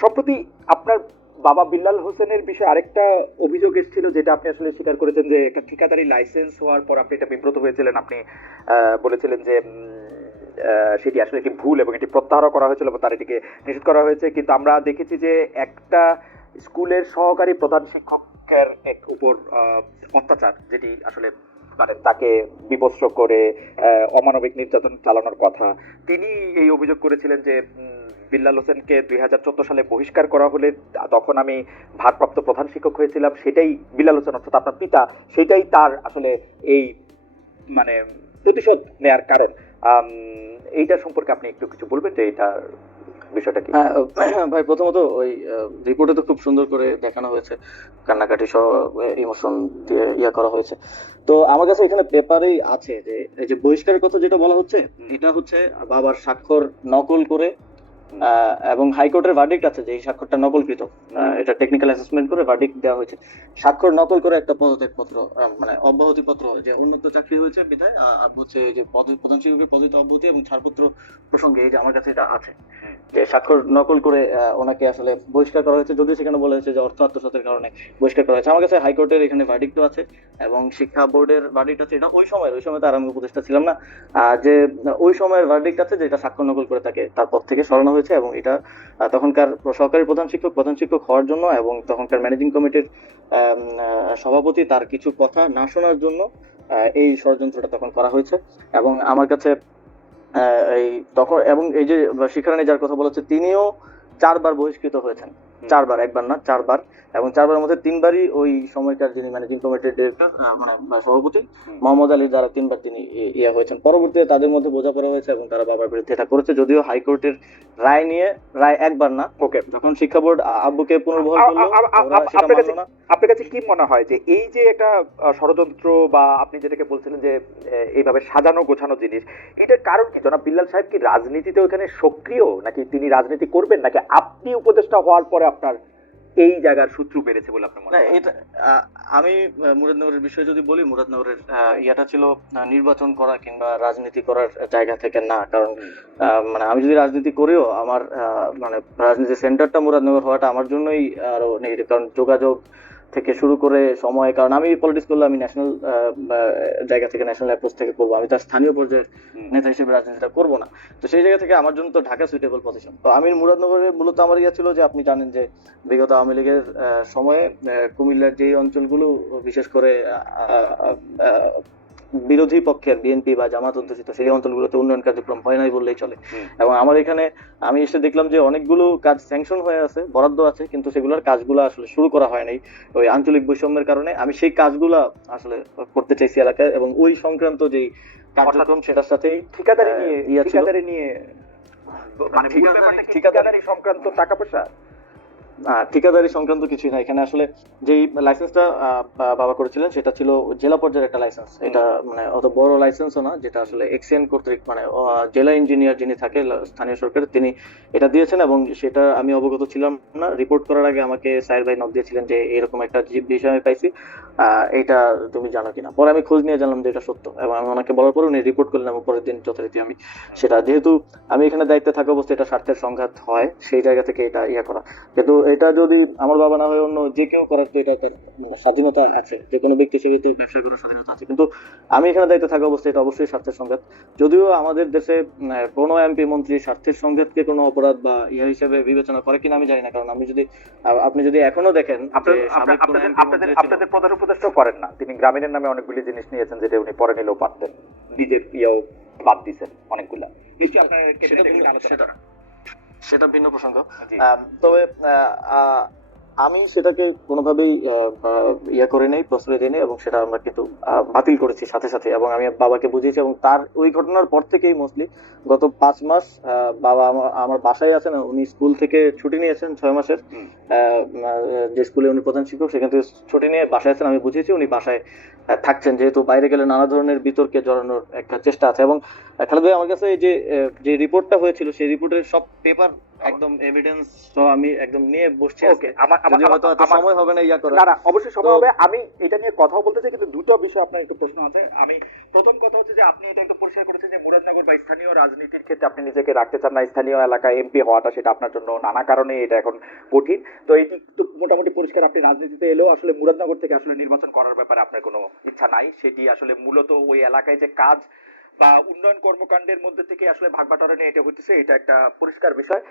সম্প্রতি আপনার বাবা বিল্লাল হোসেনের বিষয়ে আরেকটা অভিযোগ এসেছিল, যেটা আপনি আসলে স্বীকার করেছেন যে একটা ঠিকাদারি লাইসেন্স হওয়ার পর আপনি এটা বিব্রত হয়েছিলেন। আপনি বলেছিলেন যে সেটি আসলে একটি ভুল এবং এটি প্রত্যাহার করা হয়েছিল এবং তার এটিকে নিষেধ করা হয়েছে। কিন্তু আমরা দেখেছি যে একটা স্কুলের সহকারী প্রধান শিক্ষকের এক উপর অত্যাচার যেটি আসলে মানে তাকে বিবস্ত্র করে অমানবিক নির্যাতন চালানোর কথা। তিনি এই অভিযোগ করেছিলেন যে বিল্লাল হোসেনকে দুই হাজার চোদ্দ সালে বহিষ্কার করা হলে তখন আমি ভারপ্রাপ্ত প্রধান শিক্ষক হয়েছিলাম সেটাই বিল্লাল হোসেন অর্থাৎ আপনার পিতা সেটাই তার আসলে এই মানে প্রতিশোধ নেয়ার কারণ। এইটা সম্পর্কে আপনি একটু কিছু বলবেন যে এইটার বিষয়টা কি? হ্যাঁ ভাই প্রথমত ওই রিপোর্টে তো খুব সুন্দর করে দেখানো হয়েছে কান্নাকাটি সহ ইমোশন দিয়ে ইয়া করা হয়েছে। তো আমার কাছে এখানে পেপারেই আছে যে এই যে বহিষ্কারের কথা যেটা বলা হচ্ছে এটা হচ্ছে বাবার স্বাক্ষর নকল করে এবং হাইকোর্টের ভার্ডিক্ট আছে যে এই স্বাক্ষরটা নকলকৃত। এটা টেকনিক্যাল অ্যাসেসমেন্ট করে ভার্ডিক্ট দেওয়া হয়েছে। স্বাক্ষর নকল করে একটা পদত্যাগ পত্র মানে অব্যাহতি পত্র যে উন্নত চাকরি হয়েছে বিধায় আর হচ্ছে যে পদ প্রধান শিক্ষকের পদত্যাগ অব্যাহতি এবং ছাড়পত্র প্রসঙ্গে এই যে আমার কাছে এটা আছে। যে স্বাক্ষর নকল করে ওনাকে আসলে বহিষ্কার করা হয়েছে যদিও সেখানে বলা হয়েছে যে অর্থ আত্মসাতের কারণে বহিষ্কার করা হয়েছে। আমার কাছে হাইকোর্টের এখানে ভার্ডিক্টও আছে এবং শিক্ষা বোর্ডের ভার্ডিক্ট আছে এটা ওই সময় ওই সময় তো আর আমি উপদেষ্টা ছিলাম না। আহ, যে ওই সময়ের ভার্ডিক্ট আছে যেটা স্বাক্ষর নকল করে তাকে তার পদ থেকে সরানো হয়েছে এবং এটা তখনকার সহকারী প্রধান শিক্ষক প্রধান শিক্ষক হওয়ার জন্য এবং তখনকার ম্যানেজিং কমিটির সভাপতি তার কিছু কথা না শোনার জন্য এই ষড়যন্ত্রটা তখন করা হয়েছে। এবং আমার কাছে এই তখন এবং এই যে শিখারানী যার কথা বলেছে তিনিও চারবার বহিষ্কৃত হয়েছেন। চারবার একবার না চারবার। এবং চারবারের মধ্যে তিনবারই ওই সময়কার যিনি ম্যানেজিং কমিটির ডিরেক্টর মানে সভাপতি মোহাম্মদ আলী দ্বারা তিনবার তিনি ইয়ে হয়েছেন। পরবর্তীতে তাদের মধ্যে বোঝাপড়া হয়েছে এবং তারা বাবার বিরুদ্ধে এটা করেছে। যদিও হাইকোর্টের রায় নিয়ে রায় একবার না। ওকে যখন শিক্ষা বোর্ড আব্বুকে পুনর্বহাল করল আপনার কাছে- আপনার কাছে কি মনে হয় যে এই যে একটা ষড়যন্ত্র বা আপনি যেটাকে বলছিলেন যে এইভাবে সাজানো গোছানো জিনিস এটার কারণ কি? জনাব বিল্লাল সাহেব কি রাজনীতিতে ওখানে সক্রিয়? নাকি তিনি রাজনীতি করবেন? নাকি আপনি উপদেষ্টা হওয়ার পরে আপনার এই জায়গার সূত্র বেড়েছে বলে আপনার মনে হয় এটা আমি মুরাদনগরের বিষয়ে যদি বলি মুরাদনগরের ইয়াটা ছিল নির্বাচন করা কিংবা রাজনীতি করার জায়গা থেকে না কারণ আহ, মানে আমি যদি রাজনীতি করিও আমার আহ, মানে রাজনীতির সেন্টারটা মুরাদনগর হওয়াটা আমার জন্যই আরও নেগেটিভ কারণ যোগাযোগ থেকে শুরু করে সময় কারণ আমি পলিটিক্স করলে আমি ন্যাশনাল জায়গা থেকে ন্যাশনাল অ্যাপ্রোচ থেকে করব। আমি তার স্থানীয় পর্যায়ের নেতা হিসেবে রাজনীতিটা করব না। তো সেই জায়গা থেকে আমার জন্য তো ঢাকা সুইটেবল পজিশন তো আমি মুরাদনগরে মূলত আমার ইয়ে ছিল যে আপনি জানেন যে বিগত আওয়ামী লীগের সময়ে কুমিল্লার যে অঞ্চলগুলো বিশেষ করে আহ, আহ, আহ, বিরোধী পক্ষের বিএনপি বা জামাত অধ্যুষিত সেই অঞ্চলগুলোতে উন্নয়ন কার্যক্রম হয় নাই বললেই চলে। এবং আমার এখানে আমি এসে দেখলাম যে অনেকগুলো কাজ স্যাংশন হয়ে আছে বরাদ্দ আছে কিন্তু সেগুলোর কাজগুলো আসলে শুরু করা হয় নাই ওই আঞ্চলিক বৈষম্যের কারণে। আমি সেই কাজগুলা আসলে করতে চাইছি এলাকায় এবং ওই সংক্রান্ত যে কার্যক্রম সেটার সাথেই ঠিকাদারি নিয়ে ঠিকাদারি নিয়ে মানে ঠিকাদারি- কি? ঠিকাদারি- সংক্রান্ত টাকা পয়সা? ঠিকাদারি সংক্রান্ত কিছুই না। এখানে আসলে যেই লাইসেন্সটা বাবা করেছিলেন সেটা ছিল জেলা পর্যায়ের একটা লাইসেন্স এটা মানে অত বড় লাইসেন্সও না যেটা আসলে এক্সিএন কর্তৃক মানে জেলা ইঞ্জিনিয়ার যিনি থাকে স্থানীয় সরকারের তিনি এটা দিয়েছেন এবং সেটা আমি অবগত ছিলাম না। রিপোর্ট করার আগে আমাকে সাহেব ভাই নক দিয়েছিলেন যে এরকম একটা বিষয় আমি পাইছি। আহ, এটা তুমি জানো কিনা। পরে আমি খোঁজ নিয়ে জানলাম যে এটা সত্য এবং আমি ওনাকে বলার পরে উনি রিপোর্ট করলেন এবং পরের দিন যথারীতি আমি সেটা যেহেতু আমি এখানে দায়িত্বে থাকা অবস্থায় এটা স্বার্থের সংঘাত হয় সেই জায়গা থেকে এটা ইয়ে করা। কিন্তু এটা যদি আমার বাবা না হয় অন্য যে কেউ করার তো এটা মানে স্বাধীনতা আছে যে কোনো ব্যক্তি হিসেবে তো ব্যবসা করার স্বাধীনতা আছে। কিন্তু আমি এখানে দায়িত্বে থাকা অবস্থায় এটা অবশ্যই স্বার্থের সংঘাত। যদিও আমাদের দেশে কোনো এমপি মন্ত্রী স্বার্থের সংঘাতকে কোনো অপরাধ বা ইয়া হিসেবে বিবেচনা করে কিনা আমি জানি না। কারণ আমি যদি আপনি যদি এখনও দেখেন আপনাদের প্রধান উপদেষ্টাও করেন না। তিনি গ্রামীণের নামে অনেকগুলি জিনিস নিয়েছেন যেটা উনি পরে নিলেও পারতেন। নিজের ইয়েও বাদ দিছেন অনেকগুলা। নিশ্চয়ই আপনার সেটা ভিন্ন- প্রসঙ্গ। তবে আমি সেটাকে কোনোভাবেই ইয়ে করে নেই প্রশ্রয় দিই এবং সেটা আমরা কিন্তু বাতিল করেছি সাথে সাথে এবং আমি বাবাকে বুঝিয়েছি এবং তার ওই ঘটনার পর থেকেই মোস্টলি গত পাঁচ মাস আহ, বাবা আমার- আমার বাসায় আছেন উনি স্কুল থেকে ছুটি নিয়েছেন ছয় মাসের। আহ, যে স্কুলে উনি প্রধান শিক্ষক সেখান থেকে ছুটি নিয়ে বাসায় আছেন আমি বুঝিয়েছি উনি বাসায় থাকছেন যেহেতু বাইরে গেলে নানা ধরনের বিতর্কে জড়ানোর একটা চেষ্টা আছে। এবং খালেদ ভাই আমার কাছে এই যে যে রিপোর্টটা হয়েছিল সেই রিপোর্টের সব পেপার একদম এভিডেন্স তো আমি একদম নিয়ে বসছি ওকে আমার আমার সময় হবে না ইয়া করা না না অবশ্যই সময় হবে। আমি এটা নিয়ে কথা বলতে চাই কিন্তু দুটো বিষয় আপনার একটু প্রশ্ন আছে। আমি প্রথম কথা হচ্ছে যে আপনি এটা একটু পরিষ্কার করেছেন যে মুরাদনগর বা স্থানীয় রাজনীতির ক্ষেত্রে আপনি নিজেকে রাখতে চান না। স্থানীয় এলাকায় এমপি হওয়াটা সেটা আপনার জন্য নানা কারণে এটা এখন কঠিন। তো এটি মোটামুটি পরিষ্কার আপনি রাজনীতিতে এলেও আসলে মুরাদনগর থেকে আসলে নির্বাচন করার ব্যাপারে আপনার কোনো ইচ্ছা নাই, সেটি আসলে মূলত ওই এলাকায় যে কাজ বা উন্নয়ন কর্মকাণ্ডের মধ্যে থেকে আসলে ভাগ বাটোয়ারা এটা হইতেছে, এটা একটা পরিষ্কার বিষয়।